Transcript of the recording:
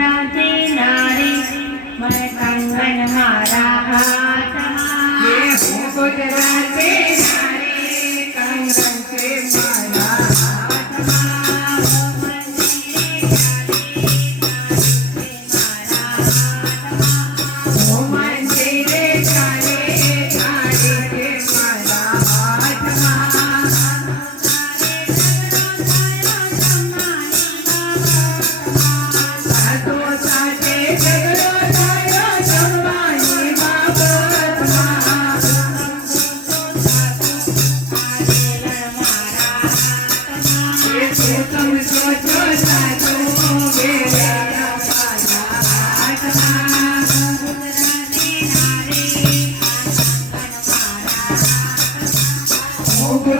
ગુજરાતી નારી મને કંગન મારા હાથમાં. ગુજરાતી